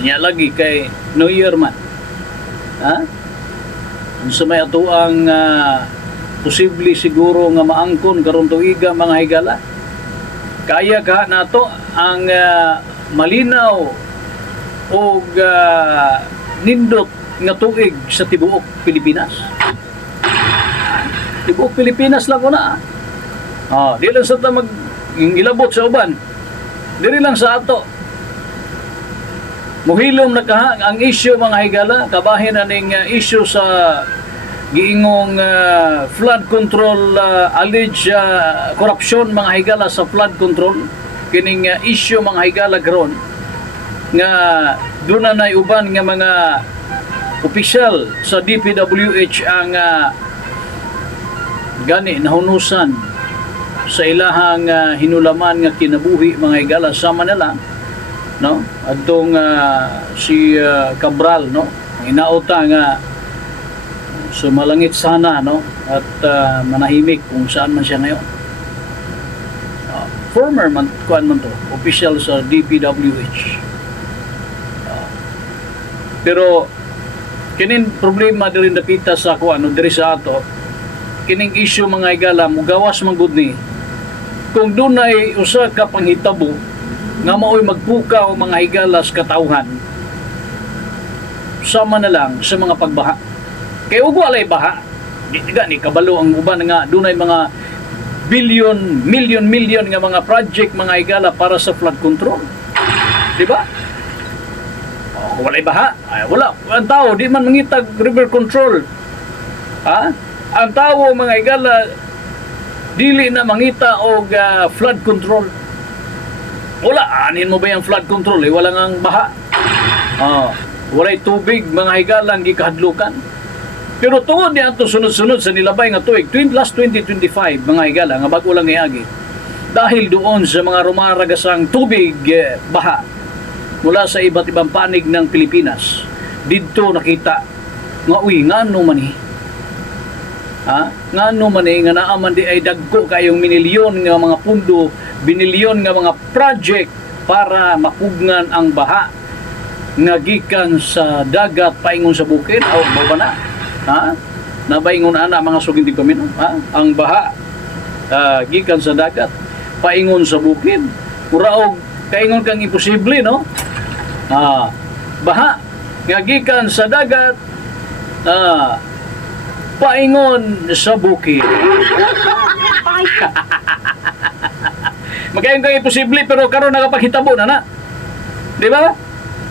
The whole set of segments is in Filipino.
Nya lagi kay New Year man. Ha? Unsa may ato ang posible siguro nga maangkon karon tuiga mga higala. Kaya ka nato ang malinaw o nindot nga tuig sa tibuok Pilipinas. Tibuok Pilipinas lang ko na. Di lang sa ta ilabot sa uban. Diri lang sa ato. Muhilom na ang issue mga higala, kabahin na ning issue sa giingong flood control, alleged corruption mga higala sa flood control. Kining issue mga higala karon nga doon na uban nga mga opisyal sa DPWH ang gani nahunusan sa ilahang hinulaman nga kinabuhi mga higala sama na lang, no, adtong si Cabral, no, inauta nga sumalangit sana, no, at manahimik kung saan man siya ngayon. Former man to, official sa DPWH. Pero kining problema diri napita sa diri sa ato, kining issue mga higala mugawas man gud ni kung dunay usa ka panghitabo nga maoy magpukaw mga higala sa katawhan sama na lang sa mga pagbaha. Kay ug walay baha, di ni kabalo ang uban nga dunay mga million nga mga project mga higala para sa flood control. Di ba? Walay baha, wala ang tao di man mangitag river control. Ang tao mga higala dili na mangita og flood control. Wala, anin mo ba yung flood control? Wala ngang baha. Walay tubig, mga higalang gikahadlukan. Pero tungod niya ito sunod-sunod sa nilabay nga tuig, last 2025, mga higala, nga bago lang iagi. Dahil doon sa mga rumaragasang tubig, baha, mula sa iba't ibang panig ng Pilipinas, dito nakita, nga ngano man ngano man nga naaman di ay dagko kayong minilyon nga mga pundo, binilyon nga mga project para mapugnan ang baha nga gikan sa dagat paingon sa bukid o ba na nabaingon ana mga suging tigpamino ang baha gikan sa dagat paingon sa bukid uraog kaingon kang imposible, no, baha nga gikan sa dagat paingon sa bukid. Magayon kang imposible pero karon nakapaghitabo na. Di ba?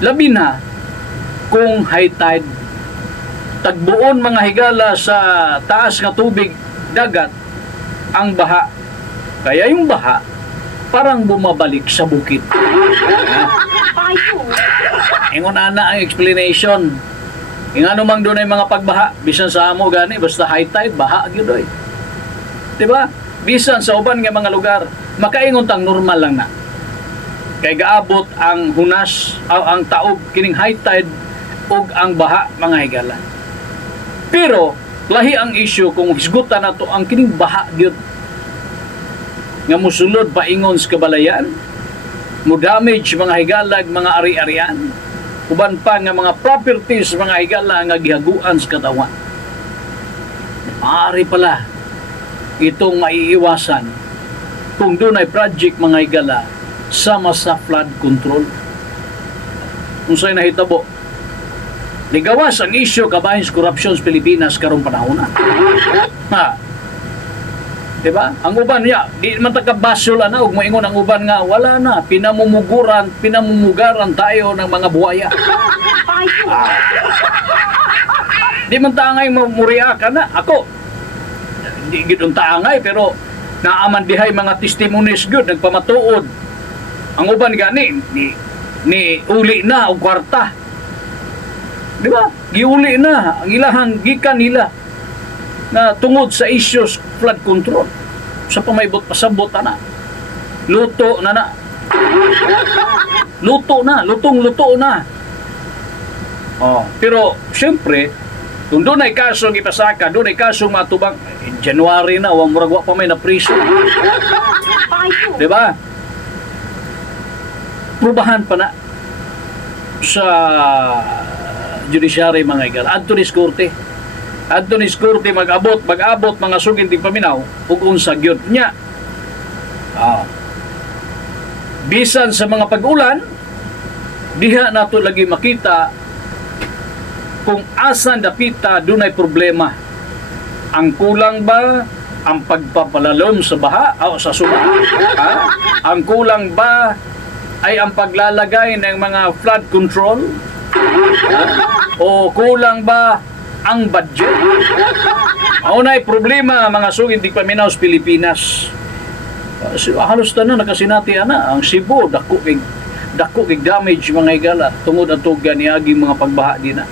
Labi na kung high tide, tagbuon mga higala sa taas nga tubig dagat ang baha. Kaya yung baha parang bumabalik sa bukid. Ingon ana ang explanation. Ingano mang doon ay mga pagbaha, bisan sa amo gani, basta high tide, baha gyud oy. Diba? Bisan sa uban nga mga lugar, makaingon tang normal lang na. Kay gaabot ang hunas, ang taob, kining high tide, ug ang baha, mga higala. Pero, lahi ang issue kung hisgutan na to ang kining baha gyud nga musulod paingon sa kabalayan, mo damage mga higalag, mga ari-arian, uban pa nga mga properties mga higala nga gihaguan sa katawan. Maaari pala itong maiiwasan kung doon ay project mga higala sama sa flood control. Kung sa'yo nahitabo, ligawas ang issue kabahin sa corruption sa Pilipinas karong panahon na. Diba? Ang uban niya, di man takabasol na, ug moingon ang uban nga, wala na, pinamumugaran tayo ng mga buhaya. Di man tangay muriya ka na. Ako, hindi gidong tangay, pero naaman dihay mga testimonies good, nagpamatuod. Ang uban gani, ni uli na o kwarta. Diba? Giuli na, ang ilahang gikan nila na tungod sa issues flood control sa pamaybot pasabot na luto na lutong-luto na. Pero siyempre kung doon ay kasong ipasaka, doon ay kasong matubang January na, murag pa may na-priso, diba? Prubahan pa na sa judiciary mga igala. Antonis Corte mag-abot mga sugin di paminaw ug unsa gyud nya. Bisan sa mga pag-ulan, diha nato lagi makita kung asan dapita dunay problema. Ang kulang ba ang pagpapalalom sa baha o sa suba? Ang kulang ba ay ang paglalagay ng mga flood control? O kulang ba ang budget? Maunay problema mga sugid di paminaw sa Pilipinas. Halos tanan nakasinati ana ang Cebu dako kay damage mga igala tungod ato ganiagi mga pagbaha dinha.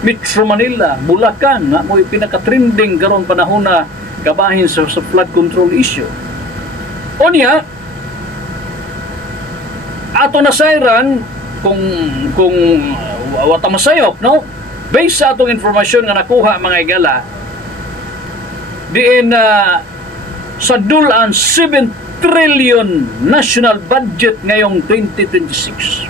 Metro Manila, Bulacan nga mo'y pinaka-trending karon panahon na kabahin sa flood control issue. Unya ato na sayran kung wata masayop no, based sa atong informasyon nga nakuha mga igala diin sa dulan 7 trillion national budget ngayong 2026.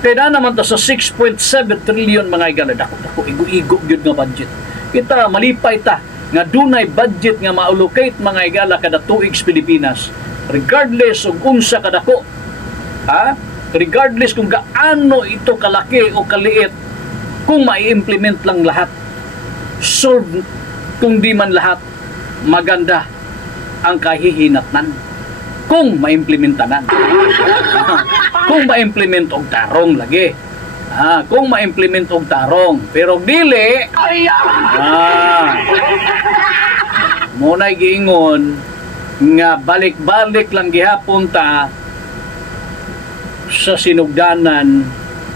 Kaya na naman ta sa 6.7 trillion mga igala, dako igo gyud nga budget. Kita malipay ta nga dunay budget nga ma-allocate mga igala kada tuig sa Pilipinas, regardless og unsa kadako. Regardless kung gaano ito kalaki o kaliit, kung mai-implement lang lahat, solve kung di man lahat, maganda ang kahihinatnan kung maimplementanan. Kung ma-implement og tarong lagi. Kung ma-implement og tarong. Pero dili, muna'y giingon nga balik-balik lang gihapon ta sa sinugdanan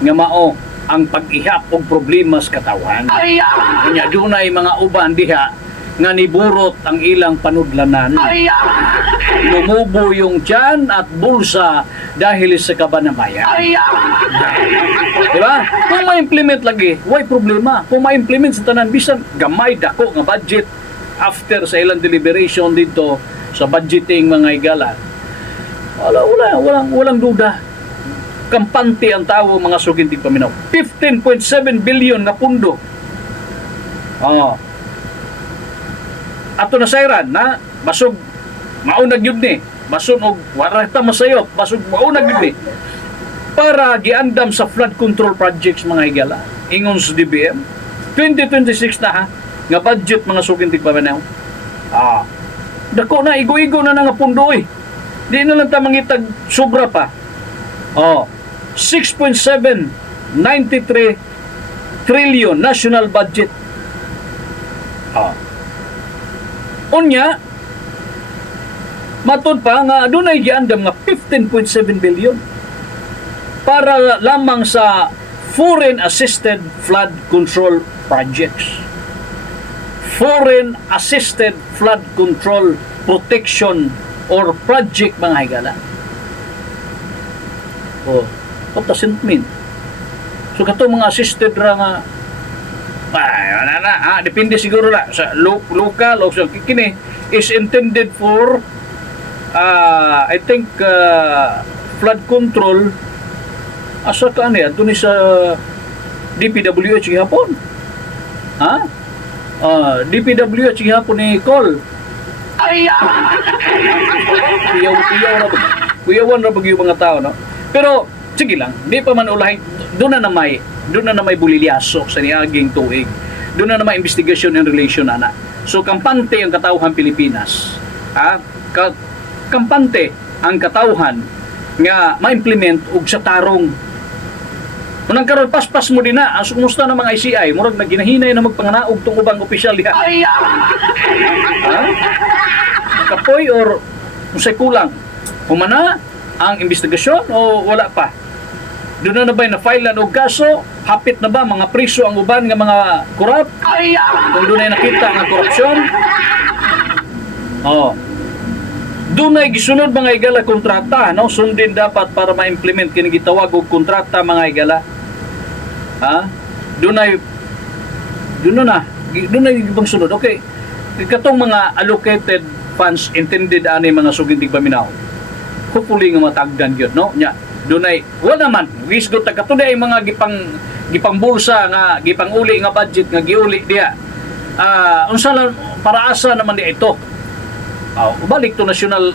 nga mao ang pag-ihap og problema sa katawan. Kanya dunay mga uban diha nga niburot ang ilang panudlanan. Lumubo yung tiyan at bulsa dahil sa kabanabayan. Diba? Kung ma-implement lagi, why problema? Kung ma-implement sa tanan, bisan gamay dako nga budget after sa ilang deliberation dito sa budgeting mga igala. Walang duda. Kampante ang tao mga sugintig paminaw. 15.7 billion na pundo. Ato na sayran na basog maunag yun ni. Basog og warata masayop. Basog maunag yun ni. Para giandam sa flood control projects mga igala. Ingon sa DBM. 2026 na nga budget mga sugintig paminaw. Dako na, igo-igo na nga pundo eh. Di na lang ta mangitag sobra pa. 6.793 trillion national budget. Unya, matod pa nga dunay giandam nga 15.7 billion para lamang sa foreign assisted flood control projects. Foreign assisted flood control protection or project mga higala. What does it mean? So kato mga assisted ra nga depende siguro na sa local o sa kini is intended for I think flood control asa ka ani adto ni sa DPWH gihapon. DPWH gihapon ni Col. Kuyawan ra bagyo mga tao no. Pero sige lang, di pa man ulahin doon na may bulilyaso sa niaging tuig. Doon na may investigasyon in relation ana. So kampante ang katawhan Pilipinas. Kampante ang katawhan nga ma-implement og sa tarong. Unang karon paspas mo din na, kumusta na mga ICI, murag na ginahinay na magpanganaog tong ubang opisyal diha. Kapoy or unsay kulang? Humana ang investigasyon o wala pa? Doon na ba na-file na og kaso? Hapit na ba mga priso ang uban nga mga korap? Kung doon ay nakita nga korupsyon? Doon ay gisunod mga igala kontrata, no? Sundin dapat para ma-implement kini gitawag og kontrata mga igala. Doon ay ibang sunod. Okay. Katong mga allocated funds intended ani mga sugintig paminaw. Hopefully nga matagdan gyud no. Nya dunay wala man wisgo ta katuday ang mga gipang bulsa nga gipang uli nga budget nga giuli diha. Unsa lang para asa naman di ito? Balik to national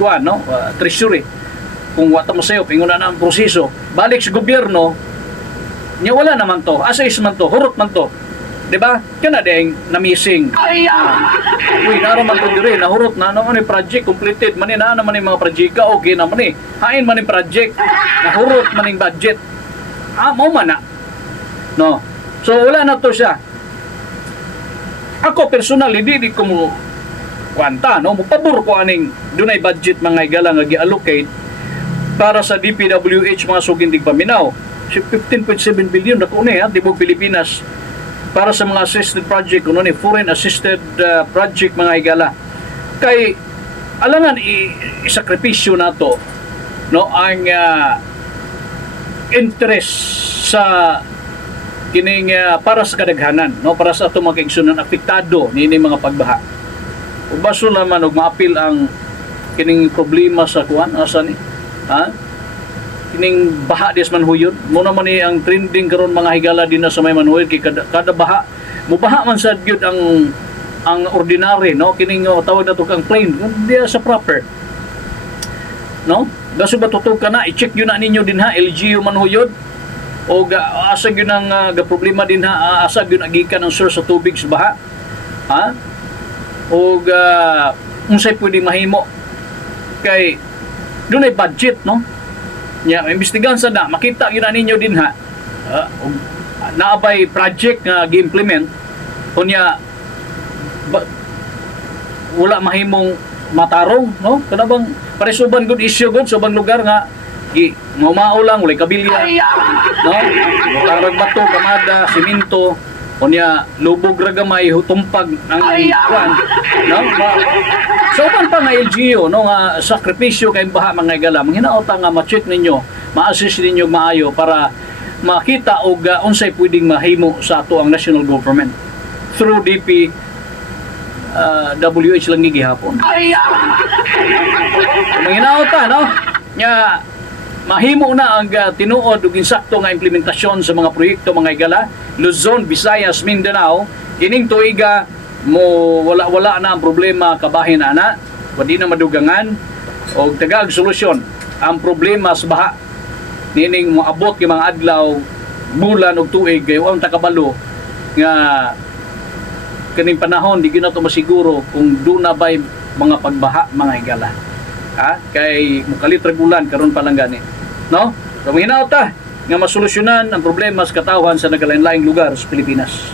kuan no treasury kung wata mo sayo inguna na ang proseso balik sa gobyerno nya wala naman to asa is man to hurot man to di ba kana ding na missing uy naro man to dire nahurot na ano ni project completed man na naman yung mga project okay na man hain man yung project nahurot man yung budget mao man na no so wala na to siya. Ako personal hindi ko mo kwanta no mo pabor ko aning dunay budget mga igala nga gi-allocate para sa DPWH mga sugindig paminaw. 15.7 billion dako ni tibok Pilipinas para sa mga assisted project kuno ni foreign assisted project mga igala. Kay alangan isakripisyo nato no ang interest sa kining para sa kadaghanan no para sa ato mga kaigsunan apektado nini mga pagbaha. Ug baso naman og maapil ang kining problema sa kuan asa ni kining baha des manhuyod mo naman ni ang trending karon mga higala din na sa may manhuyod kay kada baha mubaha man sad gyud ang ordinary no kining tawag na to kang plain diya sa proper no gaso ba tutok ka na i-check yun na ninyo din ha LGU manhuyod o asag yun ang problema din ha asag yun agikan ang source sa tubig sa baha o unsay pwede mahimo kay doon ay budget no nya imbestigahan sa na makita yun na ninyo din ha naabay project nga gi-implement kunya wala mahimong matarong no kana bang paresuban good issue good sa bang lugar nga mao lang walay kabilya no tarag bato kamada semento unya lubog ra gamay tumpag ang kuan no so man pa nga LGU no nga sakripisyo kay baha mga igala manghinaot nga ma-check ninyo ma-assist ninyo maayo para makita og unsay pwedeng mahimo sa ato ang national government through DP WH lang gihapon manghinaot ta no nya mahimo na ang tinuod ug insakto nga implementasyon sa mga proyekto mga igala Luzon, Visayas, Mindanao ining tuiga mo wala na ang problema kabahin ana wadi na madugangan og tagag solusyon ang problema sa baha nining moabot kay mga adlaw bulan og tuig kay ang takabalo nga kaning panahon di gyud nato masiguro kung do na bay mga pagbaha mga igala kay mukalit regulan karon pa lang gani no so mahinaw ta nga masolusyonan ang problema sa katawhan sa nagalain-laing lugar sa Pilipinas.